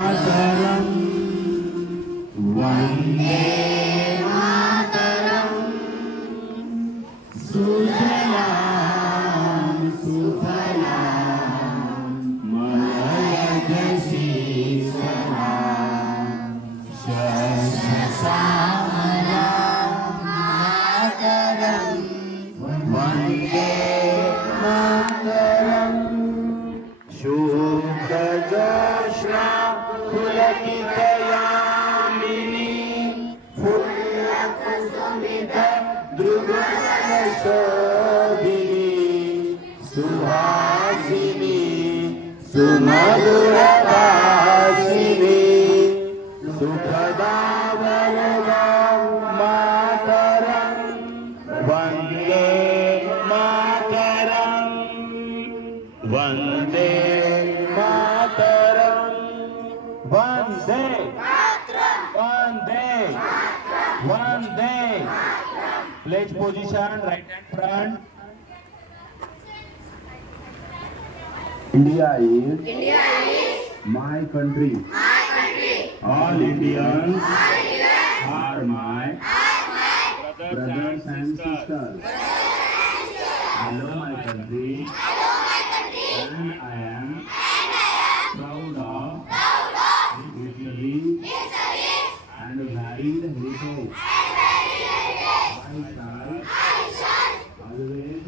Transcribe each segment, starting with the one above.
मातरम वंदे मातरम सुजलाम सुफलाम मलयज शीतलाम शस्यश्यामलाम मातरम वंदे मातरम शुभ्रजोत्स्ना पुलकितयामिनी फुल्लकुसुमितद्रुमशोभिनी सुहासिनी सुमधुरभाषिणी सुखदा वरदा मातरं वन्दे मातरं वन्दे मातरं वन्दे वन्दे वन्दे pledge position right hand front. India is my country. All Indians are my brothers and sisters. Hello my country, and I am proud of history and varied heritage. I shall always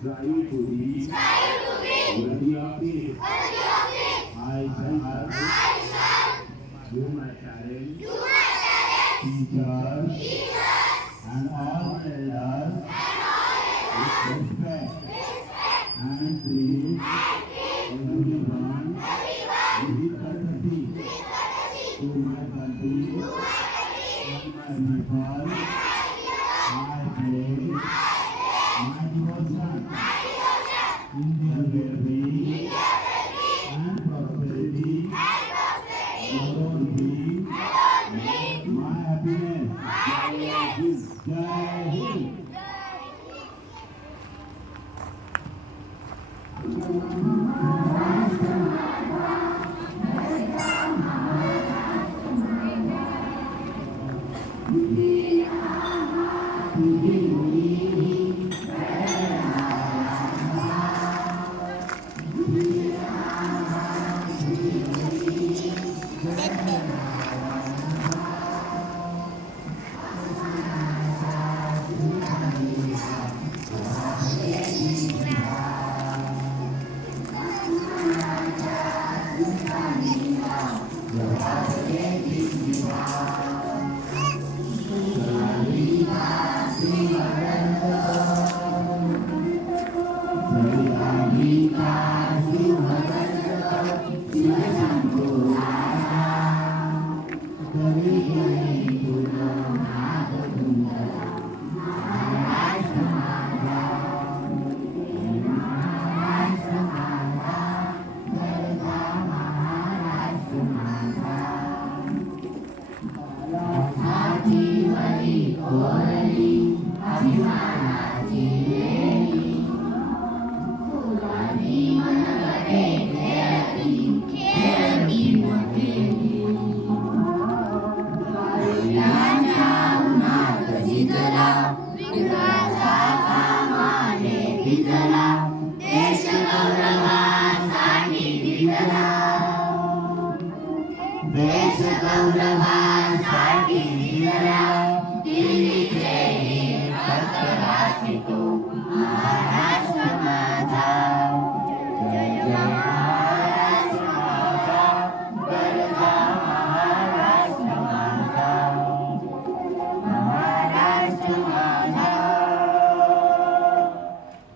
try to be worthy of it. I shall do my parents, teachers, and all elders with respect and treat everyone with courtesy to my country and my people. I pledge my devotion in their well-being and prosperity. Lord be my happiness. Jai Hind.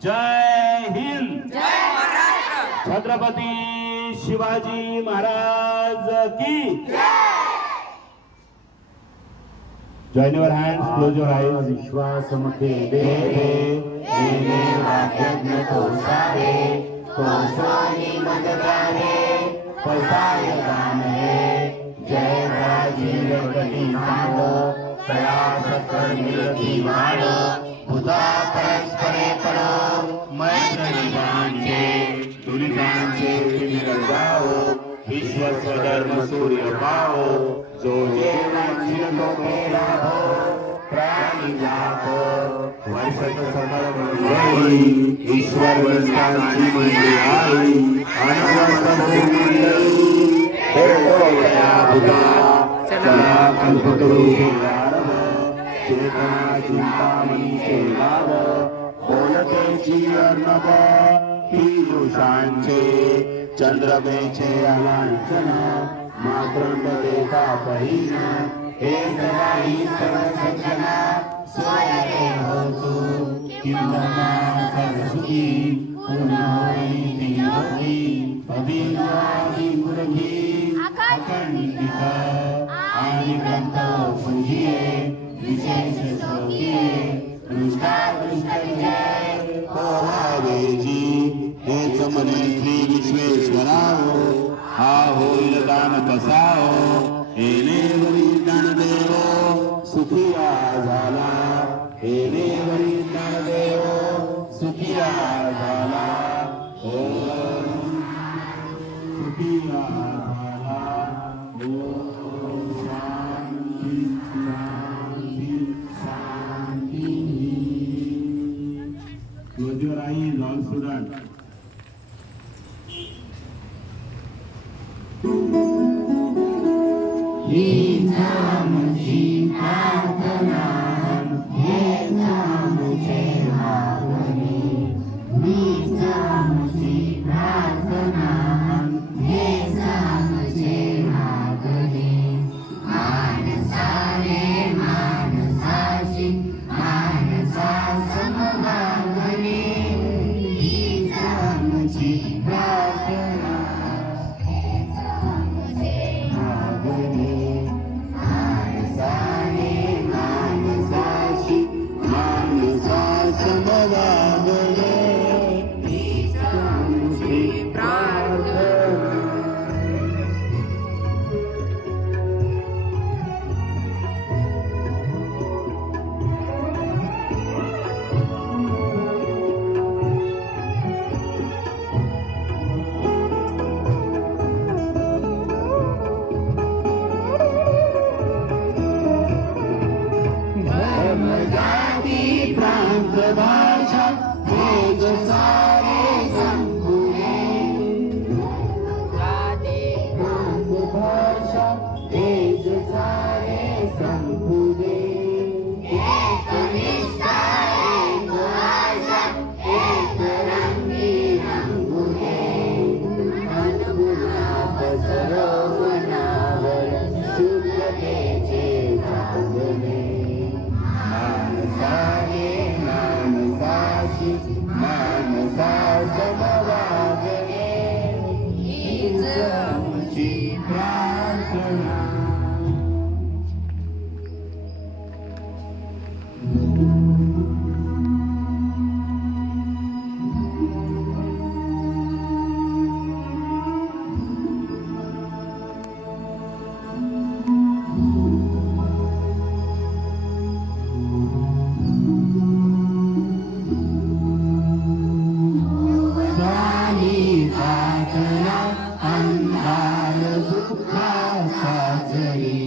जय हिंद. छत्रपती शिवाजी महाराज की. Join your hands, close your eyes. विश्वासमुखे देवे नेने वाक्यज्ञ तो सारे कोसोनी मदगारे पसाय गाणे जय राजीव कटी सांड प्रयास कर मिलती वाड भूता परस्परे पडो मैत्री गांचे दुरितांचे निरगाओ विश्व शिव स्वधर्म सूर्य पाहो, जो जे वांछिल तो केला हो. प्राणी जात वर्षत सकळ मंडळी, ईश्वर विष्णाची मंडळी आई. अनंत मंडळी भेटोया बुधा, चला कल्पतरू आरंभ. चेतना चिंतामणी सेवाव, बोलतेची अर्णव. पीयूषांचे चंद्रमेचे अलांछन, मातृंड देता पहिन. हे सदाही सर्वसज्जना, स्वयरे होतु किंबहुना सर्वसुखी. पुनःती होती अभिनवादी गुरघी. अखंडित आणि ग्रंथ पुंजिये, विशेष श्लोकीये. दृष्टादृष्ट विजय होवावेजी. हेच म्हणे श्री विश्वेश्वराओ, हा होईल दान कसाओ. हेने वरिदान देवो सुखिया झाला. हेने वरिदान देवो सुखिया झाला. ओम सुखिया झाला. ओम शांती शांती शांती. Close your eyes, all students. हीच आमची प्रार्थना, हेच आमचे मागणे. हीच आमची प्रार्थना, हेच आमचे मागणे. मानसाने मानसाशी मानसा समवागणे. हीच आमची प्रार्थना, हेच आमचे मागणे. मानसाने मानसाशी मानसा समवागणे. हीच आमची प्रार्थना. धर्म जाती प्रांत भाषा, वेद सारे संपुरे. प्रांत भाषा, वेद सारे संपुरे. एकनिष्ठा एक आशा, एक रंगी रंगुले. अनबुना पसरवनावर शुद्धतेचे जागणे. मानसाने मानसाशी मानसा समवागणे. हीच आमची प्रार्थना. स्वामी प्रार्थना, अंधार दुःखाचा जरी.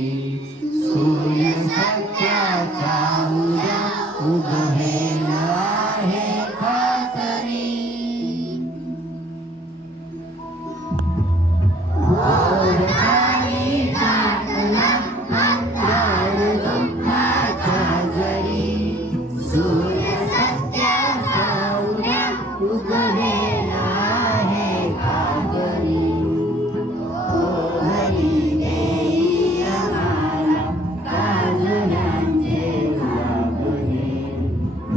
सूर्य सत्याचा उद्या उगवेल आहे खातरी. ओढाली प्रार्थना, अंधार दुःखाचा जरी. सूर्य सत्याचा उद्या उगवेल आहे खातरी. ओ हरी देई आम्हाला काजळ्यांचे लागणे.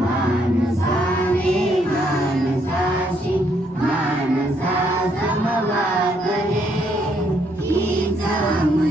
मानसाने मानसाशी मानसा समवागणे. हीच आमची